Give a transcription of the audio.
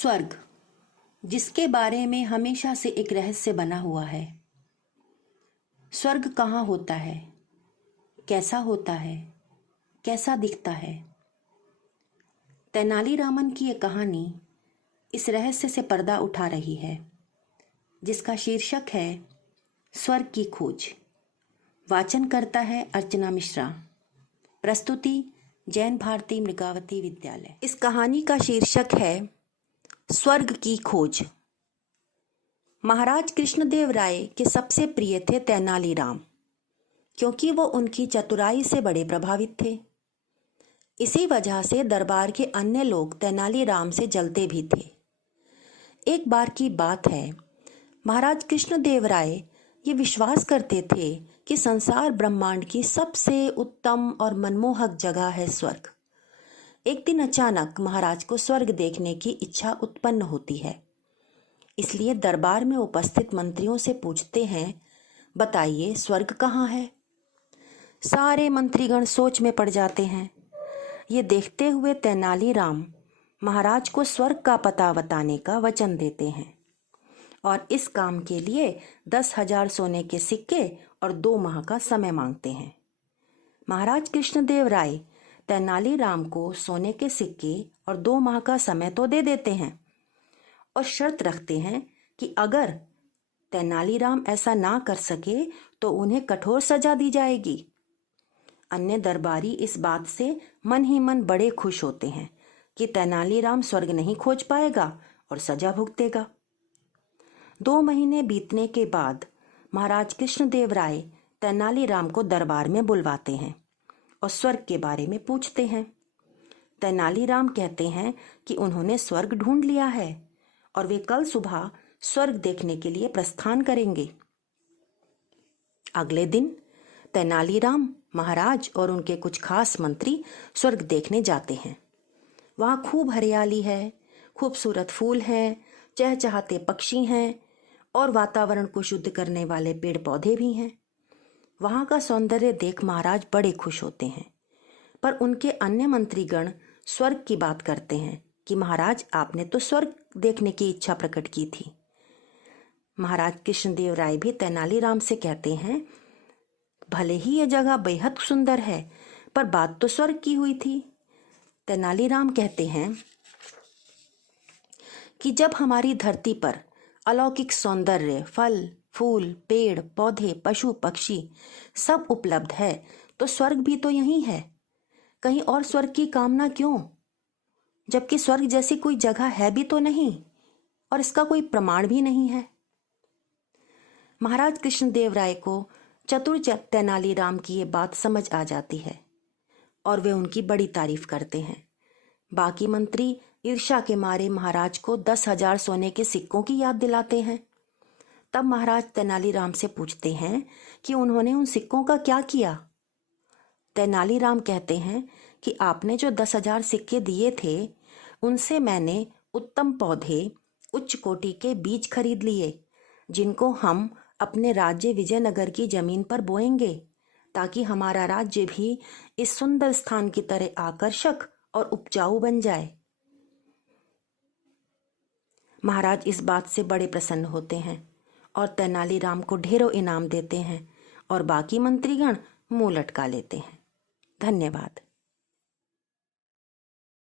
स्वर्ग, जिसके बारे में हमेशा से एक रहस्य बना हुआ है। स्वर्ग कहाँ होता है, कैसा होता है, कैसा दिखता है। तेनालीरामन की ये कहानी इस रहस्य से पर्दा उठा रही है, जिसका शीर्षक है स्वर्ग की खोज। वाचन करता है अर्चना मिश्रा। प्रस्तुति जैन भारती मृगावती विद्यालय। इस कहानी का शीर्षक है स्वर्ग की खोज। महाराज कृष्णदेव राय के सबसे प्रिय थे तेनालीराम, क्योंकि वो उनकी चतुराई से बड़े प्रभावित थे। इसी वजह से दरबार के अन्य लोग तेनालीराम से जलते भी थे। एक बार की बात है, महाराज कृष्णदेव राय ये विश्वास करते थे कि संसार ब्रह्मांड की सबसे उत्तम और मनमोहक जगह है स्वर्ग। एक दिन अचानक महाराज को स्वर्ग देखने की इच्छा उत्पन्न होती है, इसलिए दरबार में उपस्थित मंत्रियों से पूछते हैं, बताइए स्वर्ग कहाँ है। सारे मंत्रीगण सोच में पड़ जाते हैं। ये देखते हुए तेनालीराम महाराज को स्वर्ग का पता बताने का वचन देते हैं और इस काम के लिए 10,000 सोने के सिक्के और 2 माह का समय मांगते हैं। महाराज कृष्णदेव राय तेनालीराम को सोने के सिक्के और 2 माह का समय तो दे देते हैं और शर्त रखते हैं कि अगर तेनालीराम ऐसा ना कर सके तो उन्हें कठोर सजा दी जाएगी। अन्य दरबारी इस बात से मन ही मन बड़े खुश होते हैं कि तेनालीराम स्वर्ग नहीं खोज पाएगा और सजा भुगतेगा। 2 महीने बीतने के बाद महाराज कृष्णदेव राय तेनालीराम को दरबार में बुलवाते हैं और स्वर्ग के बारे में पूछते हैं। तेनालीराम कहते हैं कि उन्होंने स्वर्ग ढूंढ लिया है और वे कल सुबह स्वर्ग देखने के लिए प्रस्थान करेंगे। अगले दिन तेनालीराम, महाराज और उनके कुछ खास मंत्री स्वर्ग देखने जाते हैं। वहाँ खूब हरियाली है, खूबसूरत फूल हैं, चहचहाते पक्षी हैं और वातावरण को शुद्ध करने वाले पेड़ पौधे भी हैं। वहाँ का सौंदर्य देख महाराज बड़े खुश होते हैं, पर उनके अन्य मंत्रीगण स्वर्ग की बात करते हैं कि महाराज आपने तो स्वर्ग देखने की इच्छा प्रकट की थी। महाराज कृष्णदेव राय भी तेनालीराम से कहते हैं, भले ही यह जगह बेहद सुंदर है, पर बात तो स्वर्ग की हुई थी। तेनालीराम कहते हैं कि जब हमारी धरती पर अलौकिक सौंदर्य, फल फूल, पेड़ पौधे, पशु पक्षी सब उपलब्ध है, तो स्वर्ग भी तो यही है। कहीं और स्वर्ग की कामना क्यों, जबकि स्वर्ग जैसी कोई जगह है भी तो नहीं और इसका कोई प्रमाण भी नहीं है। महाराज कृष्णदेव राय को चतुर तेनालीराम की ये बात समझ आ जाती है और वे उनकी बड़ी तारीफ करते हैं। बाकी मंत्री ईर्ष्या के मारे महाराज को 10,000 सोने के सिक्कों की याद दिलाते हैं। तब महाराज तेनालीराम से पूछते हैं कि उन्होंने उन सिक्कों का क्या किया। तेनालीराम कहते हैं कि आपने जो 10,000 सिक्के दिए थे, उनसे मैंने उत्तम पौधे, उच्च कोटि के बीज खरीद लिए, जिनको हम अपने राज्य विजयनगर की जमीन पर बोएंगे, ताकि हमारा राज्य भी इस सुंदर स्थान की तरह आकर्षक और उपजाऊ बन जाए। महाराज इस बात से बड़े प्रसन्न होते हैं और तेनालीराम को ढेरों इनाम देते हैं और बाकी मंत्रीगण मुंह लटका लेते हैं। धन्यवाद।